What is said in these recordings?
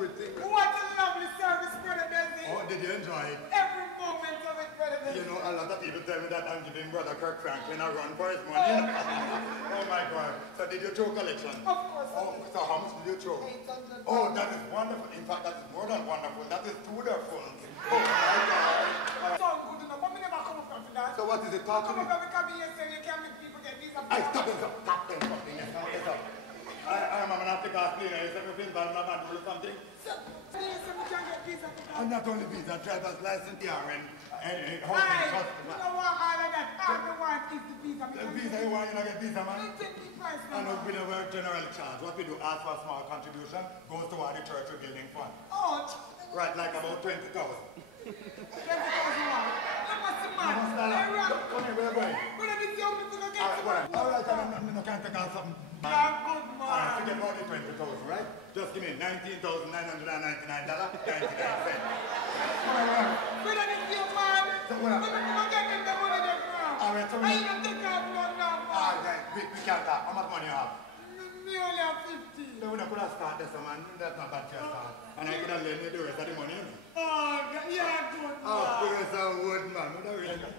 everything. What a lovely service, Brother Desi. Oh, did you enjoy it? Every moment of it, Brother Desi. You know, a lot of people tell me that I'm giving Brother Kirk Franklin a run for his money. Oh my God. So did you throw collection? Of course. Oh, so how much did you throw? 800. Oh, that is wonderful. In fact, that is more than wonderful. That is wonderful. Oh my God. Sound good enough, but me never come up for that. So what is it? Talk to Come me. up because you say you can't make people get visa. Hey, stop it, stop it, stop it. Yes, up. I'm an African cleaner. You said we've been bad or something? So, you say we can get visa for that. I'm not only visa, driver's license here and Hey, housing you customer. don't want all of that. All the want is the visa. The visa, you want you not get visa, man? You take the price And now. we don't work general charge. What we do, ask for a small contribution, goes toward the church rebuilding fund. Oh, Right, like about 20,000. 20,000 You must be mad. Come here, where are we going? Brother, this young people don't get to work. All right, I can't take on something. You're good, man. All right, forget about the 20,000, right? Just give me $19,999.99. Brother, this young man. So what happened? We're going to get them the money they from. All right, so I ain't gonna take off none now, man. all right, we can't talk. How much money you have? Me only have 50. So when I could have started this, man, that's not bad to start. And I could have lent you the rest of the money. Oh, yeah, good, man. Oh, you're so good, man. What are you doing?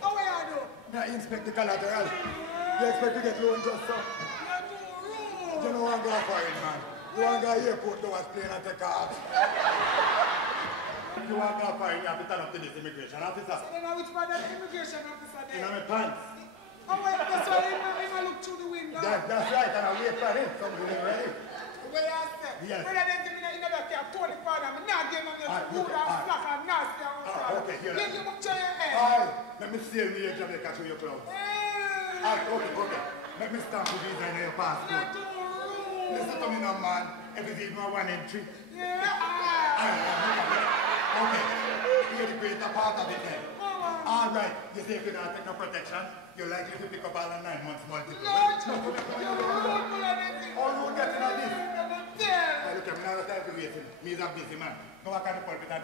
How are you do? Now, you inspect the collateral. You expect to get loan just so. You're too rude. You don't want to go for it, man. You want to go airport to watch plane and take off. You want to go for it, you have to turn up to this immigration officer. So then which one that immigration officer You know there? my pants. Oh, wait, that's why I look through the window. That's right, and I wait for him. Somebody ready. Where I said, Yes. brother, they give me in the back, Tony Father, I'm not getting on the Alright, wood okay, and alright. slack and nasty and Alright, okay, here. Give you much on your head. Alright, let me steal me your Jamaica to your clothes. Hey, Alright, okay. Let me stamp the visa in your passport. you're too rude. Listen to me now, man. Every day, my one entry. Yeah. Okay, you're the greater part of it then. All right, you say if you don't take no protection, you're likely to pick up all the 9 months multiple. Lord, you're rude, brother. How you getting at this? Never tell. Hey, look, I'm not a time to wait. Me is a busy man. Go back on the pulpit and